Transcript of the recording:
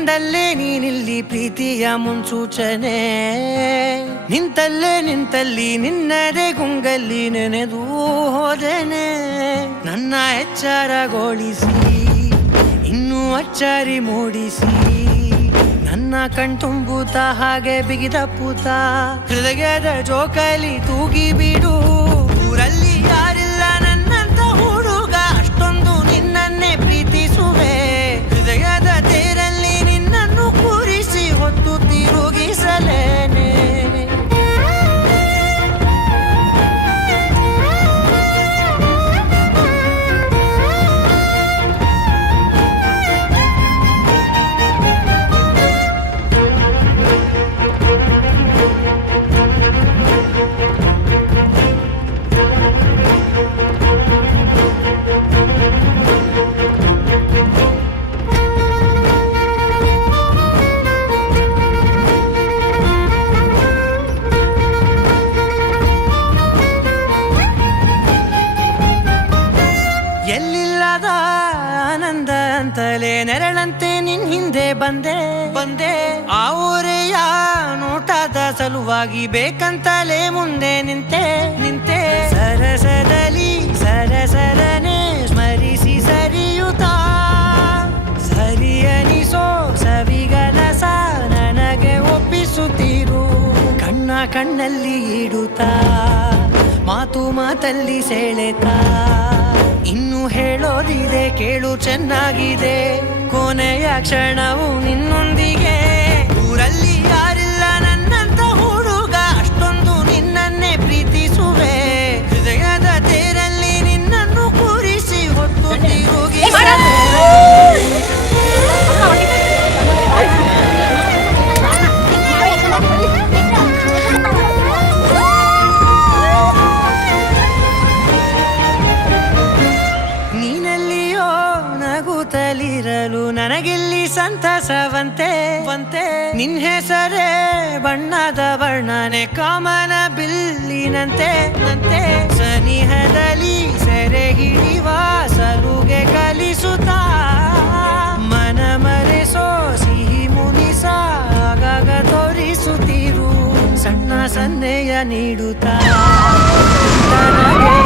ಕಂಡಲ್ಲೇ ನೀನಿಲ್ಲಿ ಪ್ರೀತಿಯ ಮುನ್ಸೂಚನೆ, ನಿಂತಲ್ಲಿ ನಿನ್ನದೇ ಗುಂಗಲ್ಲಿ ನೆನೆದು ಹೋದನೆ. ನನ್ನ ಎಚ್ಚರಗೊಳಿಸಿ ಇನ್ನೂ ಅಚ್ಚರಿ ಮೂಡಿಸಿ, ನನ್ನ ಕಣ್ತುಂಬುತ್ತ ಹಾಗೆ ಬಿಗಿದಪ್ಪುತ್ತ ಹೃದಯದ ಜೋಕಾಲಿ ತೂಗಿ ಬಿಡು. ಊರಲ್ಲಿ ಯಾರಿಲ್ಲ ನನ್ನಂತ ಹುಡುಗ, ಅಷ್ಟೊಂದು ನಿನ್ನನ್ನೇ ಪ್ರೀತಿಸುವೆ. ಹೃದಯದ ತೇರಲ್ಲಿ ನಿನ್ನನ್ನು ಕೂರಿಸಿ ಹೊತ್ತು ತಿರುಗಿಸಲೇನೆ. ಎಲ್ಲಿಲ್ಲದ ಆನಂದ ಅಂತಲೇ ನೆರಳಂತೆ ನಿನ್ ಹಿಂದೆ ಬಂದೆ. ಆ ಊರೆಯ ನೋಟದ ಸಲುವಾಗಿ ಬೇಕಂತಲೇ ಮುಂದೆ ನಿಂತೆ. ಸರಸದಲ್ಲಿ ಸರಸರನೆ ಸ್ಮರಿಸಿ ಸರಿಯುತ್ತಾ, ಸರಿಯನಿಸೋ ಸವಿಗನಸ ನನಗೆ ಒಪ್ಪಿಸುತ್ತೀರು. ಕಣ್ಣಲ್ಲಿ ಇಡುತ್ತಾ, ಮಾತಲ್ಲಿ ಸೆಳೆತಾ, ಇನ್ನು ಹೇಳೋದಿದೆ ಕೇಳು ಚೆನ್ನಾಗಿದೆ. ಕೊನೆಯ ಕ್ಷಣವು ನಿನ್ನೊಂದಿಗೆ. ಊರಲ್ಲಿ ಯಾರಿಲ್ಲ ನನ್ನಂತ ಹುಡುಗ, ಅಷ್ಟೊಂದು ನಿನ್ನನ್ನೇ ಪ್ರೀತಿಸುವೆ. ಹೃದಯದ ತೇರಲ್ಲಿ ನಿನ್ನನ್ನು ಕೂರಿಸಿ ಹೊತ್ತು ತಿರುಗಿಸಲೇ. ನಗುತ್ತಲಿರಲು ನನಗಿಲ್ಲಿ ಸಂತಸವಂತೆ. ನಿನ್ ಹೆಸರೇ ಬಣ್ಣದ ವರ್ಣನೆ ಕಾಮನ ಬಿಲ್ಲಿನಂತೆ. ಸನಿಹದಲ್ಲಿ ಸೆರೆ ಹಿಡಿಯುವ ಸಲುಗೆ ಕಲಿಸುತ್ತಾ, ಮನ ಮರೆಸೋ ಸಿಹಿ ಮುನಿಸ ಆಗಾಗ ತೋರಿಸುತ್ತೀರು. ಸಣ್ಣ ಸನ್ನೆಯ ನೀಡುತ್ತಾ ನನಗೆ